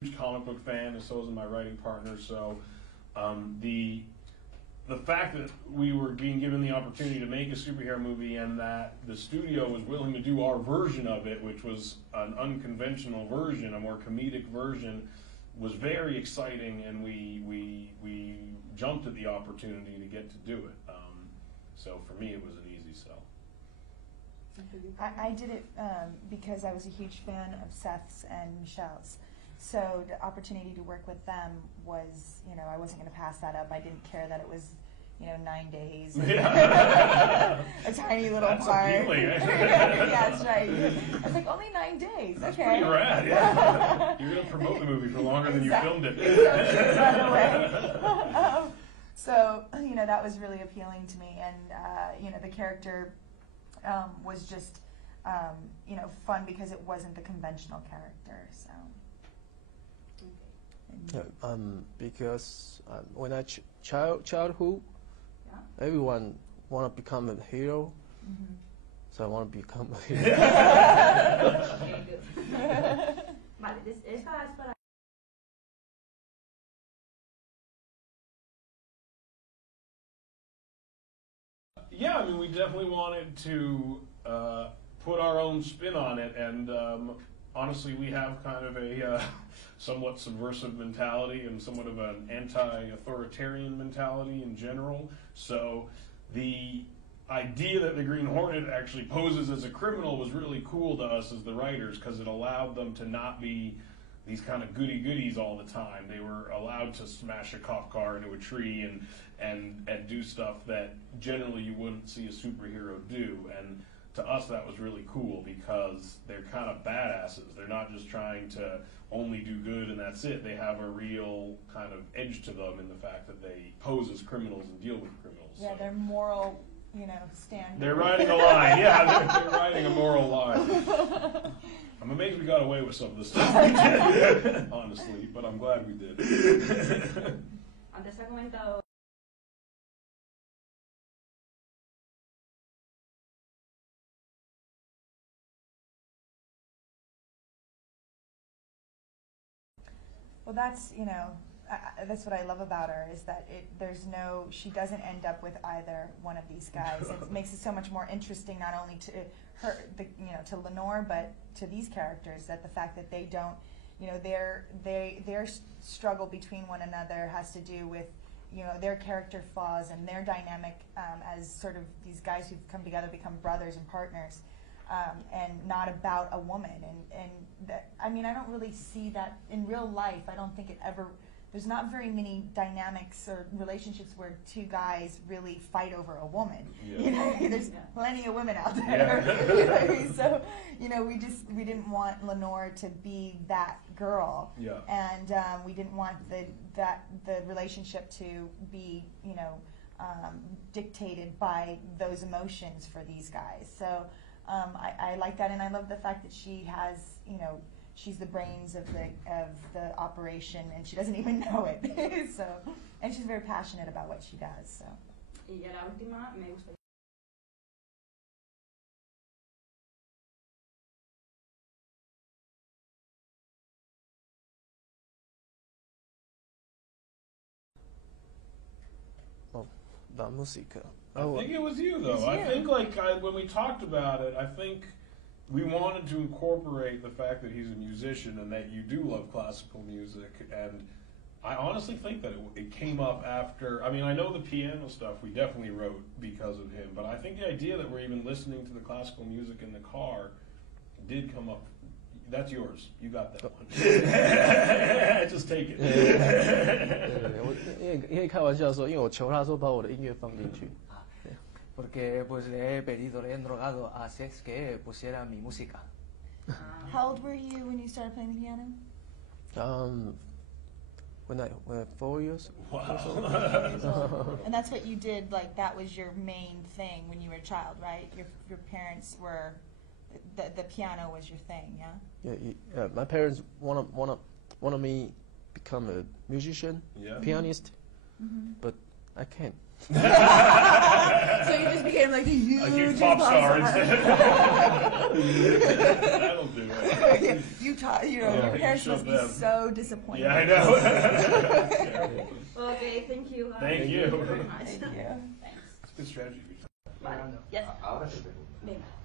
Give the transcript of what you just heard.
huge comic book fan, and so is my writing partner. So the fact that we were being given the opportunity to make a superhero movie and that the studio was willing to do our version of it, which was an unconventional version, a more comedic version, was very exciting, and we jumped at the opportunity to get to do it. So for me, it was an easy sell. I did it because I was a huge fan of Seth's and Michelle's. So the opportunity to work with them was, I wasn't going to pass that up. I didn't care that it was, 9 days. Yeah. A tiny little That's part. appealing. Yeah, that's right. I was like, only 9 days. That's okay. pretty rad. Yeah. You're going to promote the movie for longer than you filmed it. Right away. So, that was really appealing to me. And, the character was just, fun because it wasn't the conventional character. So. Because when I childhood, everyone want to become a hero, so I want to become a hero. Vale, esta es para... Yeah, I mean, we definitely wanted to put our own spin on it, and honestly, we have kind of a somewhat subversive mentality and somewhat of an anti-authoritarian mentality in general. So the idea that the Green Hornet actually poses as a criminal was really cool to us as the writers, because it allowed them to not be these kind of goody-goodies all the time. They were allowed to smash a cop car into a tree and do stuff that generally you wouldn't see a superhero do. And to us, that was really cool because they're kind of badasses. They're not just trying to only do good and that's it. They have a real kind of edge to them in the fact that they pose as criminals and deal with criminals. Yeah, so. they're moral, standard. They're riding a line. Yeah, they're riding a moral line. I'm amazed we got away with some of this stuff we did, honestly, but I'm glad we did. Antes ha comentado. Well, that's what I love about her, is that she doesn't end up with either one of these guys. It makes it so much more interesting, not only to her, to Lenore, but to these characters, that the fact that they don't, their struggle between one another has to do with, their character flaws and their dynamic as sort of these guys who've come together, become brothers and partners. And not about a woman, and that, I don't really see that in real life. I don't think there's not very many dynamics or relationships where two guys really fight over a woman. Yeah. There's plenty of women out there. Yeah. So, we didn't want Lenore to be that girl. Yeah. And we didn't want the relationship to be, dictated by those emotions for these guys. So. I like that, and I love the fact that she has, she's the brains of the operation, and she doesn't even know it. So, and she's very passionate about what she does. So. Y ya la última, me gustaría. Oh, la música. I think it was you, though. I think, when we talked about it, I think we wanted to incorporate the fact that he's a musician and that you do love classical music. And I honestly think that it came up after. I know the piano stuff we definitely wrote because of him, but I think the idea that we're even listening to the classical music in the car did come up. That's yours. You got that one. Just take it. 你可以开玩笑说，因为我求他说把我的音乐放进去。Porque pues le he pedido, le he rogado a Sex que pusiera mi música. How old were you when you started playing the piano? When I 4 years. Wow. And that's what you did. That was your main thing when you were a child, right? Your parents were the piano was your thing, yeah. Yeah. My parents wanted me become a musician, pianist, but I can't. So you just became like a huge pop star instead. That'll do it. You taught, you know, Yeah, your you parents must showed be them. so disappointed. Yeah, I know. Okay, thank you. Thank you. Very much. Thank you. Thanks. It's a good strategy. Vale. Yes. Ahora te pregunto. Venga.